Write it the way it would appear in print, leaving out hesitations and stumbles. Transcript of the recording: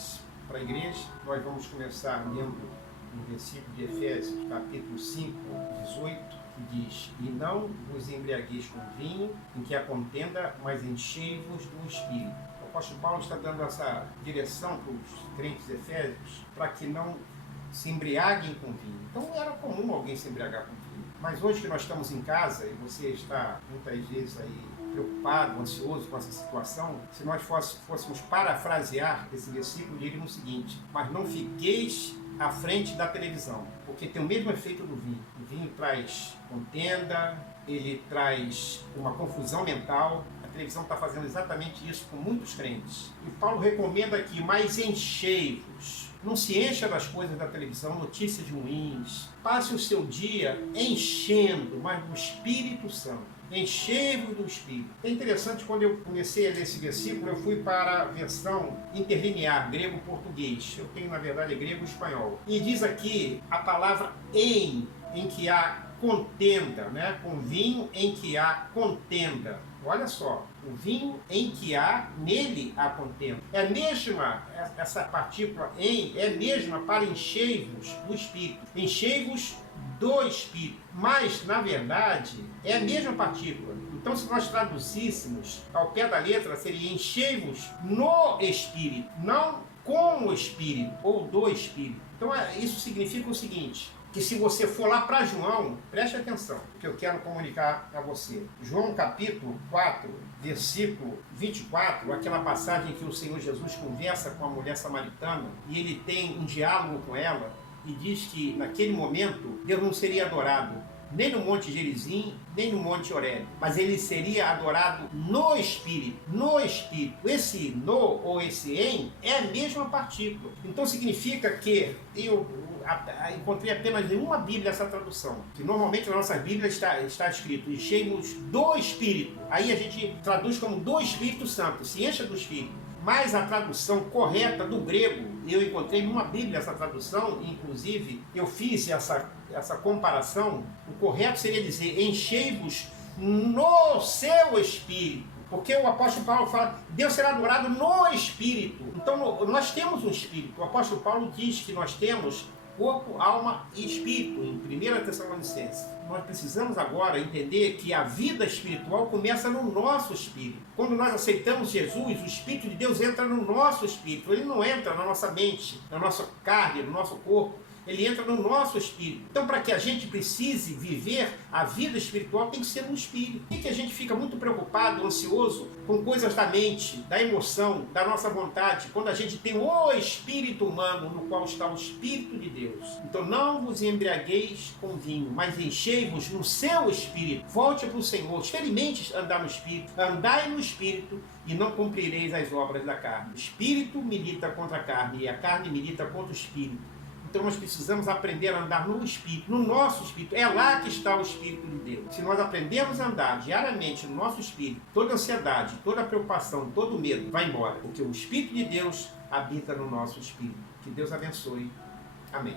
paz para a igreja. Nós vamos começar lendo no versículo de Efésios, capítulo 5, 18, que diz: E não vos embriagueis com vinho, em que há contenda, mas enchei-vos do Espírito. O apóstolo Paulo está dando essa direção para os crentes efésios, para que não se embriaguem com vinho. Então era comum alguém se embriagar com vinho. Mas hoje que nós estamos em casa e você está muitas vezes aí preocupado, ansioso com essa situação, se nós fôssemos parafrasear esse versículo, diríamos o seguinte: mas não fiqueis à frente da televisão, porque tem o mesmo efeito do vinho. O vinho traz contenda, ele traz uma confusão mental. A televisão está fazendo exatamente isso com muitos crentes. E Paulo recomenda aqui: mas enchei-vos. Não se encha das coisas da televisão, notícias ruins. Passe o seu dia enchendo, mas do Espírito Santo. Enchei-vos do Espírito. É interessante, quando eu comecei a ler esse versículo, eu fui para a versão interlinear, grego-português. Eu tenho, na verdade, grego-espanhol. E diz aqui a palavra em que há contenda, né? Com vinho em que há contenda. Olha só, o vinho em que há, nele há contenda. É a mesma, essa partícula em, é a mesma para enchei-vos do Espírito. Enchei-vos do Espírito. Mas, na verdade, é a mesma partícula. Então, se nós traduzíssemos ao pé da letra, seria enchei-vos no Espírito, não com o Espírito ou do Espírito. Então, isso significa o seguinte: que se você for lá para João, preste atenção, que eu quero comunicar a você. João capítulo 4, versículo 24, aquela passagem que o Senhor Jesus conversa com a mulher samaritana e ele tem um diálogo com ela e diz que naquele momento Deus não seria adorado nem no Monte Gerizim, nem no Monte Horebe, mas ele seria adorado no Espírito, no Espírito. Esse no ou esse em é a mesma partícula. Então significa que eu encontrei apenas em uma Bíblia essa tradução, que normalmente na nossa Bíblia está escrito enchei-vos do Espírito. Aí a gente traduz como do Espírito Santo, se encha do Espírito. Mas a tradução correta do grego, eu encontrei numa Bíblia essa tradução, inclusive eu fiz essa comparação. O correto seria dizer enchei-vos no seu Espírito, porque o apóstolo Paulo fala Deus será adorado no Espírito. Então nós temos um Espírito. O apóstolo Paulo diz que nós temos corpo, alma e espírito, em 1 Tessalonicenses. Nós precisamos agora entender que a vida espiritual começa no nosso espírito. Quando nós aceitamos Jesus, o Espírito de Deus entra no nosso espírito. Ele não entra na nossa mente, na nossa carne, no nosso corpo. Ele entra no nosso espírito. Então, para que a gente precise viver a vida espiritual, tem que ser no espírito. Por que a gente fica muito preocupado, ansioso com coisas da mente, da emoção, da nossa vontade, quando a gente tem o espírito humano, no qual está o Espírito de Deus? Então, não vos embriagueis com vinho, mas enchei-vos no seu espírito. Volte para o Senhor, experimente andar no espírito, andai no espírito e não cumprireis as obras da carne. O espírito milita contra a carne e a carne milita contra o espírito. Então nós precisamos aprender a andar no Espírito, no nosso Espírito. É lá que está o Espírito de Deus. Se nós aprendermos a andar diariamente no nosso Espírito, toda ansiedade, toda preocupação, todo medo vai embora. Porque o Espírito de Deus habita no nosso Espírito. Que Deus abençoe. Amém.